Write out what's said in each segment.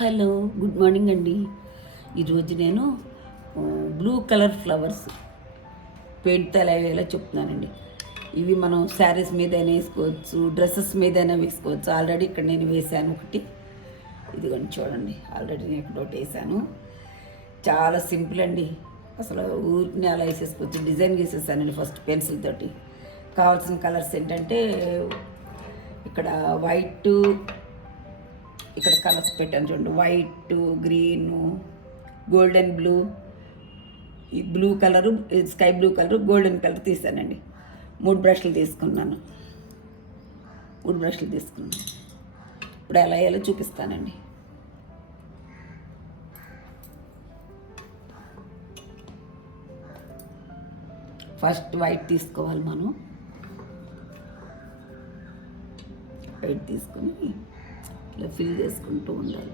Hello, good morning అండి. ఈరోజు నేను బ్లూ కలర్ ఫ్లవర్స్ పెయింట్ ఎలా వేయాలో చెప్తున్నానండి. ఇవి మనం శారీస్ మీదైనా వేసుకోవచ్చు, డ్రెస్సెస్ మీదైనా వేసుకోవచ్చు. ఆల్రెడీ ఇక్కడ నేను వేసాను ఒకటి. ఇదిగోండి చూడండి, ఆల్రెడీ నేను ఇక్కడ ఒకటి వేసాను. చాలా సింపుల్ అండి. అసలు ఊరిని అలా వేసేసుకోవచ్చు. డిజైన్ వేసేసానండి ఫస్ట్ పెన్సిల్ తోటి. కావాల్సిన కలర్స్ ఏంటంటే ఇక్కడ వైట్, ఇక్కడ కలర్స్ పెట్టాను చూడండి, వైట్, గ్రీను, గోల్డెన్ బ్లూ, ఈ blue colour, sky blue colour, golden colour తీసానండి. 3 బ్రష్లు తీసుకున్నాను. ఇప్పుడు ఎలా వేయాలో చూపిస్తానండి. ఫస్ట్ వైట్ తీసుకోవాలి. మనం వైట్ తీసుకొని ఇలా ఫిల్ చేసుకుంటూ ఉండాలి.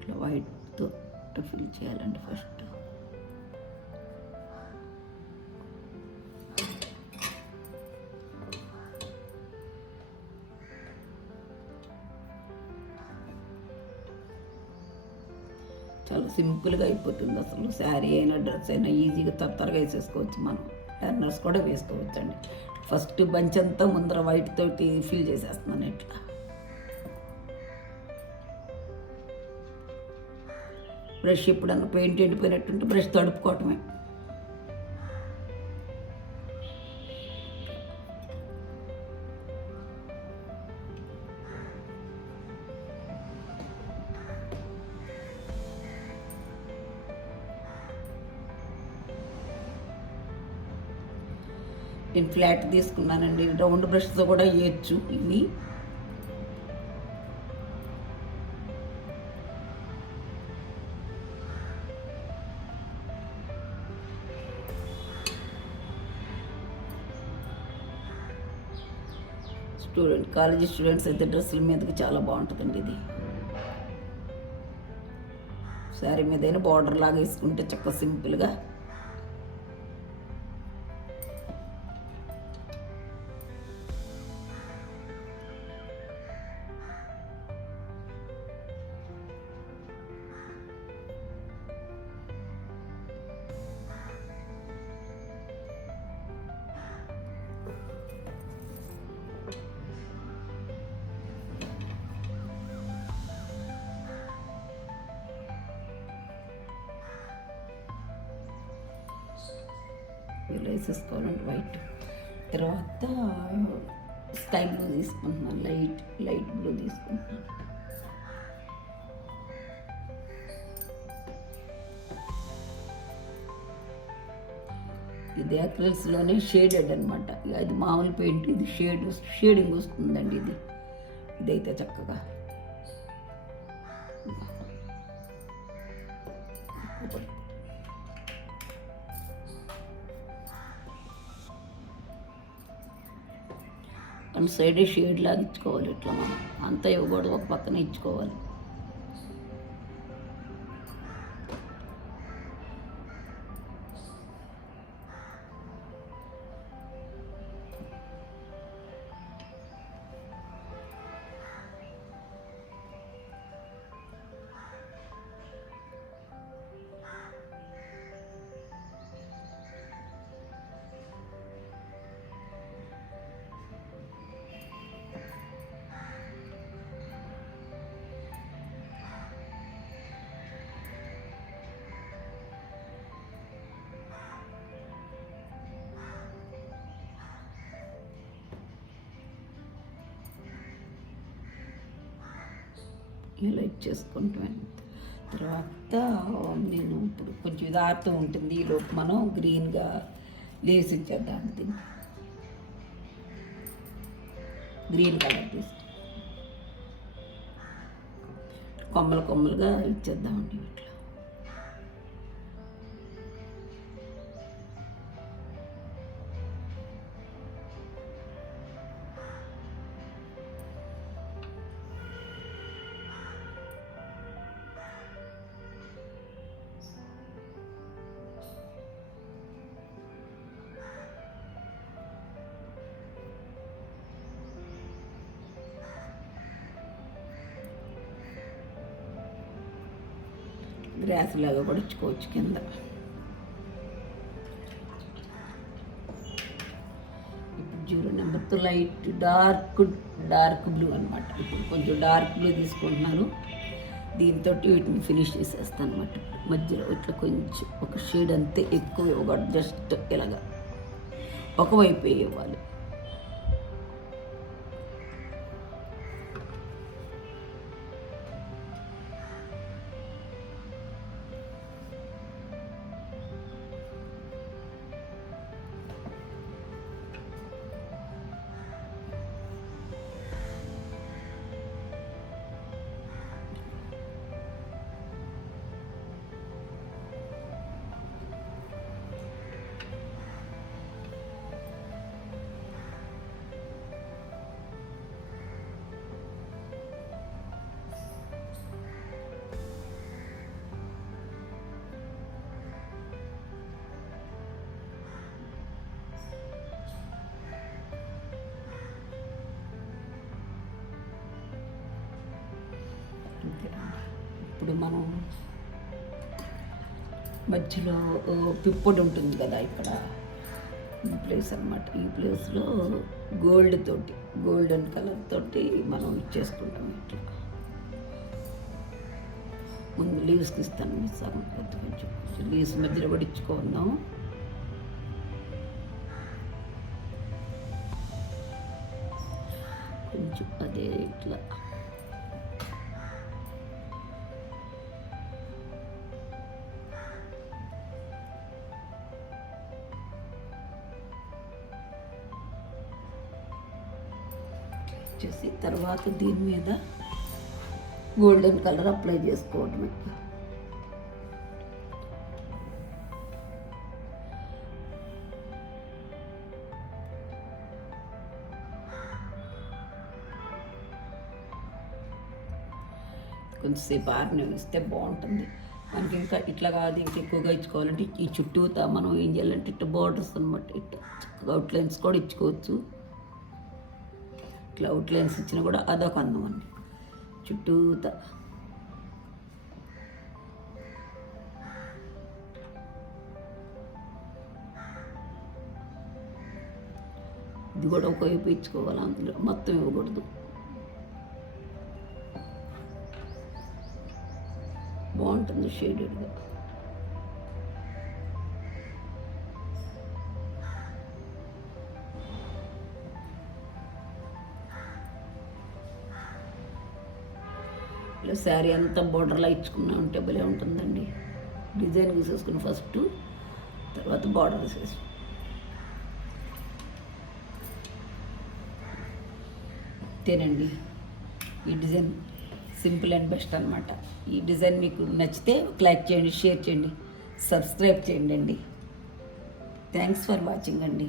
ఇట్లా వైట్తో ఫిల్ చేయాలండి ఫస్ట్. చాలా సింపుల్గా అయిపోతుంది. అసలు శారీ అయినా డ్రెస్ అయినా ఈజీగా త్వరగా వేసేసుకోవచ్చు. మనం టర్నర్స్ కూడా వేసుకోవచ్చు అండి. ఫస్ట్ బంచ్ అంతా ముందర వైట్ తోటి ఫిల్ చేసేస్తున్నాను. ఇట్లా బ్రష్ ఎప్పుడన్నా పెయింట్ ఎండిపోయినట్టుంటే బ్రష్ తడుపుకోవటమే. నేను ఫ్లాట్ తీసుకున్నానండి. రౌండ్ బ్రష్తో కూడా వేయచ్చు. ఇవి కాలేజీ స్టూడెంట్స్ అయితే డ్రెస్సుల మీదకి చాలా బాగుంటుందండి. ఇది శారీ మీదైనా బార్డర్ లాగా వేసుకుంటే చక్కగా సింపుల్గా. ఇలా వేసేసుకోవాలండి వైట్. తర్వాత స్కై బ్లూ తీసుకుంటున్నాను. లైట్ బ్లూ తీసుకుంటున్నాను. ఇది అక్రిల్స్లోనే షేడెడ్ అనమాట. అది మామూలు పెయింట్, ఇది షేడింగ్ వస్తుందండి. ఇదైతే చక్కగా వన్ సైడ్ షేడ్ లాగా ఇచ్చుకోవాలి. ఇట్లా మనం అంతా ఇవ్వకూడదు, ఒక పక్కన ఇచ్చుకోవాలి. ఇలా ఇచ్చేసుకుంటాను. తర్వాత నేను ఇప్పుడు కొంచెం ఇది ఆడుతూ ఉంటుంది. ఈలోపు మనం గ్రీన్గా లేస్ ఇచ్చేద్దాం. దీన్ని గ్రీన్ కలర్ తీసుకు కొమ్మలుగా ఇచ్చేద్దామండి. ఇట్లా గ్రాస్ లాగా కూడా ఇచ్చుకోవచ్చు కింద. ఇప్పుడు 0 నెంబర్తో లైట్ డార్క్ బ్లూ అనమాట. ఇప్పుడు కొంచెం డార్క్ బ్లూ తీసుకుంటున్నాను. దీంతో వీటిని ఫినిష్ చేసేస్తాను అనమాట. మధ్యలో ఇట్లా కొంచెం ఒక షేడ్ అంతే, ఎక్కువ ఇవ్వకూడదు, జస్ట్ ఇలాగా ఒకవైపు ఇవ్వాలి. ఇప్పుడు మనం మధ్యలో పిప్పొడి ఉంటుంది కదా, ఇక్కడ ఈ ప్లేస్ అనమాట. ఈ ప్లేస్లో గోల్డెన్ కలర్ తోటి మనం చేసుకుంటాం. ఇట్లా ముందు లీవ్స్కి ఇస్తాను, ఇస్తాను కొంచెం లీవ్స్ మధ్యలో కూడా ఇచ్చుకుందాం. కొంచెం అదే ఇట్లా చేసి తర్వాత దీని మీద గోల్డెన్ కలర్ అప్లై చేసుకోవటమే. కొంచెంసేపు ఆరనిస్తే బాగుంటుంది. మనకి ఇంకా ఇట్లా కాదు, ఇంకా ఎక్కువగా ఇచ్చుకోవాలంటే ఈ చుట్టూతా మనం ఏం చేయాలంటే ఇట్లా బార్డర్స్ అనమాట, ఇట్లా అవుట్లైన్స్ కూడా ఇచ్చుకోవచ్చు. ఇట్లా అవుట్లైన్స్ ఇచ్చినా కూడా అదొక అందం అండి. చుట్టూతా ఇది కూడా ఒకవైపు ఇచ్చుకోవాలి, అందులో మొత్తం ఇవ్వకూడదు. బాగుంటుంది షేడెడ్గా. ఇలా శారీ అంతా బార్డర్లా ఇచ్చుకున్నా ఉంటే భలే ఉంటుందండి. డిజైన్ గీసేసుకుని ఫస్ట్, తర్వాత బార్డర్ వేసేసి అంతేనండి. ఈ డిజైన్ సింపుల్ అండ్ బెస్ట్ అనమాట. ఈ డిజైన్ మీకు నచ్చితే ఒక లైక్ చేయండి, షేర్ చేయండి, సబ్స్క్రైబ్ చేయండి అండి. థ్యాంక్స్ ఫర్ వాచింగ్ అండి.